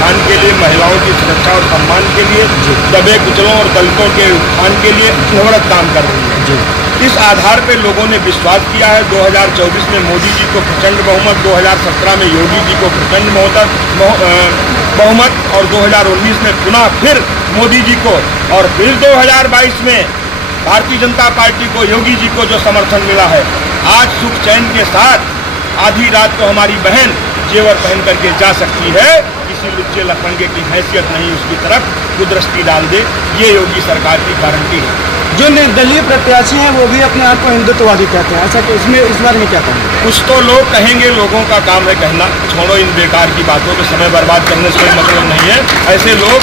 उत्थान के लिए, महिलाओं की सुरक्षा और सम्मान के लिए, दबे कुचलों और दलितों के उत्थान के लिए अनवरत काम कर रही है। इस आधार पर लोगों ने विश्वास किया है। 2024 में मोदी जी को प्रचंड बहुमत, 2017 में योगी जी को प्रचंड बहुमत और 2019 में पुनः फिर मोदी जी को, और फिर 2022 में भारतीय जनता पार्टी को, योगी जी को जो समर्थन मिला है। आज सुख चैन के साथ आधी रात को हमारी बहन जेवर पहन करके जा सकती है। किसी लुच्चे लफंगे की हैसियत नहीं उसकी तरफ कुदृष्टि डाल दे, ये योगी सरकार की गारंटी है। जो निर्दलीय प्रत्याशी हैं वो भी अपने आप को हिंदुत्ववादी कहते हैं, ऐसा इसमें इस बारे में क्या कहेंगे? कुछ तो लोग कहेंगे, लोगों का काम है कहना। छोड़ो इन बेकार की बातों पे, समय बर्बाद करने से कोई मतलब नहीं है। ऐसे लोग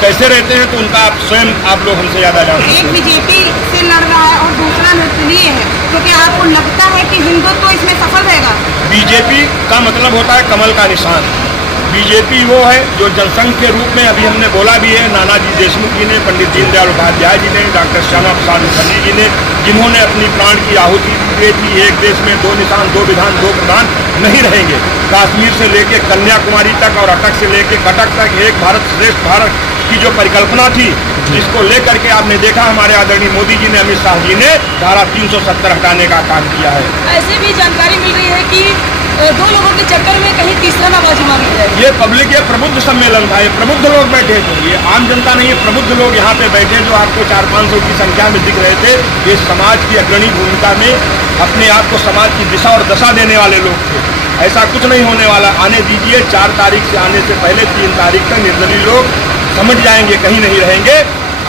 कैसे रहते हैं तो उनका आप लोग हमसे ज्यादा जानते हैं। एक बीजेपी से लड़ रहा है और दूसरा निर्दलीय है, तो क्या आपको लगता है कि हिंदुत्व तो इसमें सफल रहेगा? बीजेपी का मतलब होता है कमल का निशान। बीजेपी वो है जो जनसंघ के रूप में, अभी हमने बोला भी है, नानाजी देशमुख जी ने, पंडित दीनदयाल उपाध्याय जी ने, डॉक्टर श्यामा प्रसाद मुखर्जी जी ने, जिन्होंने अपनी प्राण की आहुति दी थी। एक देश में दो निशान, दो विधान, दो प्रधान नहीं रहेंगे। कश्मीर से लेके कन्याकुमारी तक और अटक से लेके कटक तक एक भारत श्रेष्ठ भारत की जो परिकल्पना थी, जिसको लेकर के आपने देखा हमारे आदरणीय मोदी जी ने, अमित शाह जी ने धारा 370 हटाने का काम किया है। ऐसे भी जानकारी मिल रही है कि दो लोगों के चक्कर में कहीं तीसरा ना बाजी मारी जाए। ये पब्लिक, ये प्रबुद्ध सम्मेलन था, ये प्रबुद्ध लोग बैठे थे, ये आम जनता नहीं, ये प्रबुद्ध लोग यहाँ पे बैठे जो आपको 400-500 की संख्या में दिख रहे थे। ये समाज की अग्रणी भूमिका में अपने आप को समाज की दिशा और दशा देने वाले लोग थे। ऐसा कुछ नहीं होने वाला, आने दीजिए। 4 तारीख से आने से पहले 3 तारीख तक निर्दलीय लोग समझ जाएंगे, कहीं नहीं रहेंगे।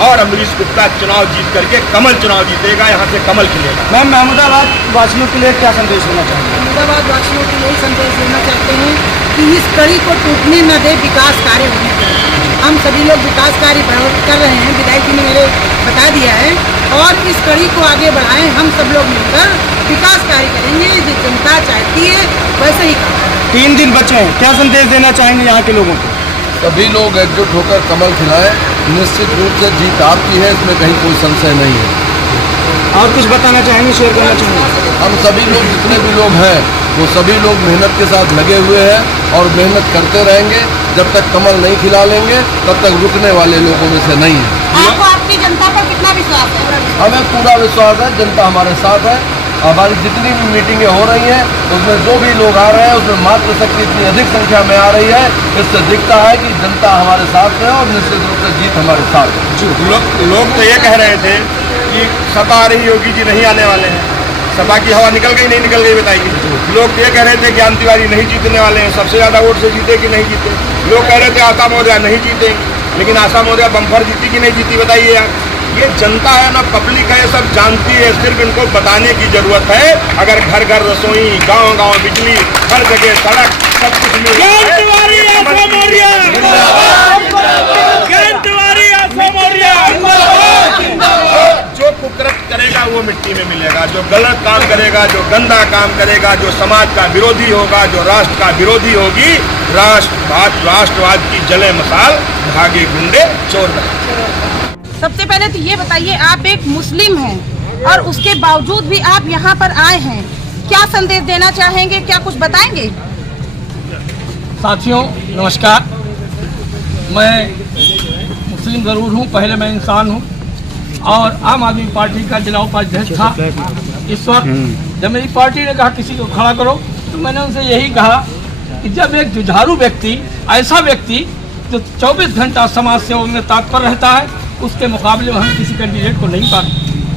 और अमरीश गुप्ता चुनाव जीत करके कमल चुनाव जीतेगा, यहाँ से कमल खिलेगा। मैम, महमूदाबाद वासियों के लिए क्या संदेश देना चाहेंगे? अहमदाबाद वासियों को यही संदेश देना चाहते हैं कि इस कड़ी को टूटने न दे, विकास कार्य होने चाहिए। हम सभी लोग विकास कार्य कर रहे हैं, विधायक जी ने मेरे बता दिया है, और इस कड़ी को आगे बढ़ाएं। हम सब लोग मिलकर विकास कार्य करेंगे, जो जनता चाहती है वैसे ही काम। 3 दिन बचे हैं, क्या संदेश देना चाहेंगे यहाँ के लोगों को? सभी लोग एकजुट होकर कमल खिलाएं। निश्चित रूप से जीत आपकी है, इसमें कहीं कोई संशय नहीं है। और कुछ बताना चाहेंगे, शेयर करना चाहेंगे? हम सभी लोग, जितने भी लोग हैं, वो सभी लोग मेहनत के साथ लगे हुए हैं और मेहनत करते रहेंगे। जब तक कमल नहीं खिला लेंगे तब तक रुकने वाले लोगों में से नहीं है। आपको आपकी जनता पर कितना विश्वास है? हमें पूरा विश्वास है, जनता हमारे साथ है। हमारी जितनी भी मीटिंगें हो रही हैं उसमें जो भी लोग आ रहे हैं उसमें मातृशक्ति इतनी अधिक संख्या में आ रही है, इससे दिखता है कि जनता हमारे साथ है और निश्चित रूप से जीत हमारे साथ है। लोग तो ये कह रहे थे कि सपा आ रही, योगी जी नहीं आने वाले हैं। सपा की हवा निकल गई, नहीं निकल गई बताइए। लोग ये कह रहे थे ज्ञान तिवारी नहीं जीतने वाले हैं, सबसे ज्यादा वोट से जीते कि नहीं जीते। लोग कह रहे थे आशा महोदया नहीं जीतेंगे, लेकिन आशा महोदया बम्पर जीती कि नहीं जीती बताइए आप। ये जनता है ना, पब्लिक है, सब जानती है, सिर्फ इनको बताने की जरूरत है। अगर घर घर रसोई, गांव गांव बिजली, हर जगह सड़क, सब कुछ मिल रहा जो कुकृत करेगा वो मिट्टी में मिलेगा, जो गलत काम करेगा, जो गंदा काम करेगा, जो समाज का विरोधी होगा, जो राष्ट्र का विरोधी होगी, राष्ट्रवाद की जले मसाल, भागे गुंडे चोर। सबसे पहले तो ये बताइए, आप एक मुस्लिम हैं और उसके बावजूद भी आप यहाँ पर आए हैं, क्या संदेश देना चाहेंगे, क्या कुछ बताएंगे? साथियों नमस्कार। मैं मुस्लिम ज़रूर हूँ, पहले मैं इंसान हूँ और आम आदमी पार्टी का जिला उपाध्यक्ष था। इस वक्त जब मेरी पार्टी ने कहा किसी को खड़ा करो, तो मैंने उनसे यही कहा कि जब एक जुझारू व्यक्ति, ऐसा व्यक्ति जो 24 घंटा समाज सेवा में तत्पर रहता है, उसके मुकाबले में हम किसी कैंडिडेट को नहीं उतारे,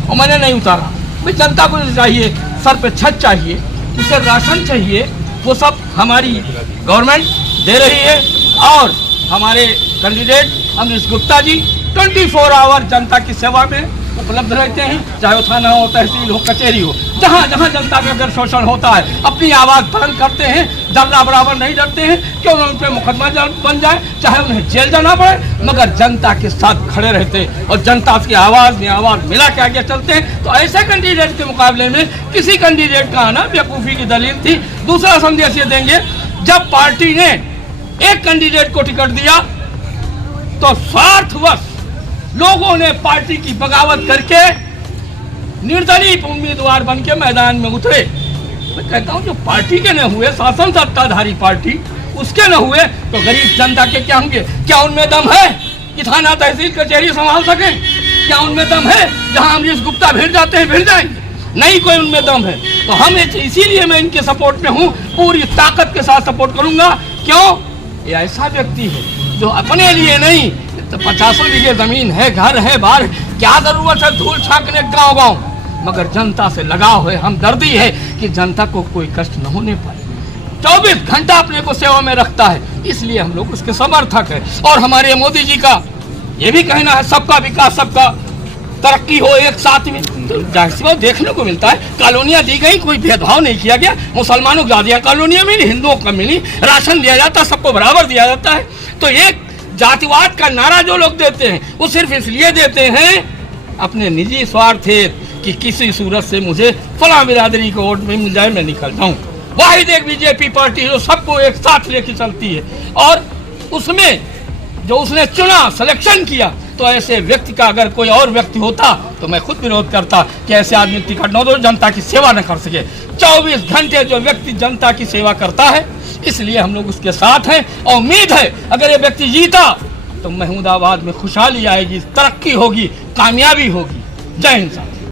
और मैंने नहीं उतारा। भाई जनता को चाहिए, सर पे छत चाहिए, उसे राशन चाहिए, वो सब हमारी गवर्नमेंट दे रही है। और हमारे कैंडिडेट अमरीश गुप्ता जी 24 आवर जनता की सेवा में उपलब्ध रहते हैं, चाहे वो थाना हो, तहसील हो, कचहरी हो, जहाँ जहाँ जनता का अगर शोषण होता है अपनी आवाज़ बुलंद करते हैं, डरना बराबर नहीं डरते हैं कि उन पर मुकदमा बन जाए, चाहे उन्हें जेल जाना पड़े, मगर जनता के साथ खड़े रहते हैं और जनता की आवाज़ में आवाज़ मिला के आगे चलते हैं। तो ऐसे कैंडिडेट के मुकाबले में किसी कैंडिडेट का आना बेवकूफ़ी की दलील थी। दूसरा संदेश ये देंगे, जब पार्टी ने एक कैंडिडेट को टिकट दिया तो स्वार्थवश लोगों ने पार्टी की बगावत करके निर्दलीय उम्मीदवार बन के मैदान में उतरे। मैं कहता हूं जो पार्टी के न हुए, शासन सत्ताधारी पार्टी, उसके न हुए तो गरीब जनता के क्या होंगे? क्या उनमें दम है कि थाना तहसील कचहरी संभाल सके? क्या उनमें दम है? जहां अमरीश गुप्ता भिड़ जाते हैं भिड़ जाएंगे, नहीं कोई उनमें दम है। तो हम इसीलिए मैं इनके सपोर्ट में हूँ, पूरी ताकत के साथ सपोर्ट करूंगा। क्यों? ये ऐसा व्यक्ति है जो अपने लिए नहीं, तो 50 बीघे जमीन है, घर है, बाहर, क्या जरूरत है धूल छाकने गांव गांव, मगर जनता से लगाव है, हमदर्दी है कि जनता को कोई कष्ट न होने पाए। 24 घंटा अपने को सेवा में रखता है, इसलिए हम लोग उसके समर्थक है। और हमारे मोदी जी का ये भी कहना है सबका विकास, सबका तरक्की हो एक साथ में, तो जाहिर सी बात देखने को मिलता है। कॉलोनियां दी गई, कोई भेदभाव नहीं किया गया, मुसलमानों को ज़्यादा कॉलोनियां मिली, हिंदुओं को मिली, राशन दिया जाता है, सबको बराबर दिया जाता है। तो एक जातिवाद का नारा जो लोग देते हैं वो सिर्फ इसलिए देते हैं अपने निजी स्वार्थ कि किसी सूरत से मुझे फलां बिरादरी को वोट में मिल जाए, मैं निकल जाऊं। वाहिद एक बीजेपी पार्टी जो सबको एक साथ लेके चलती है, और उसमें जो उसने चुना, सिलेक्शन किया, तो ऐसे व्यक्ति का अगर कोई और व्यक्ति होता तो मैं खुद विरोध करता कि ऐसे आदमी टिकट न दो, जनता की सेवा न कर सके। 24 घंटे जो व्यक्ति जनता की सेवा करता है, इसलिए हम लोग उसके साथ हैं। और उम्मीद है अगर ये व्यक्ति जीता तो महमूदाबाद में खुशहाली आएगी, तरक्की होगी, कामयाबी होगी। जय हिंद।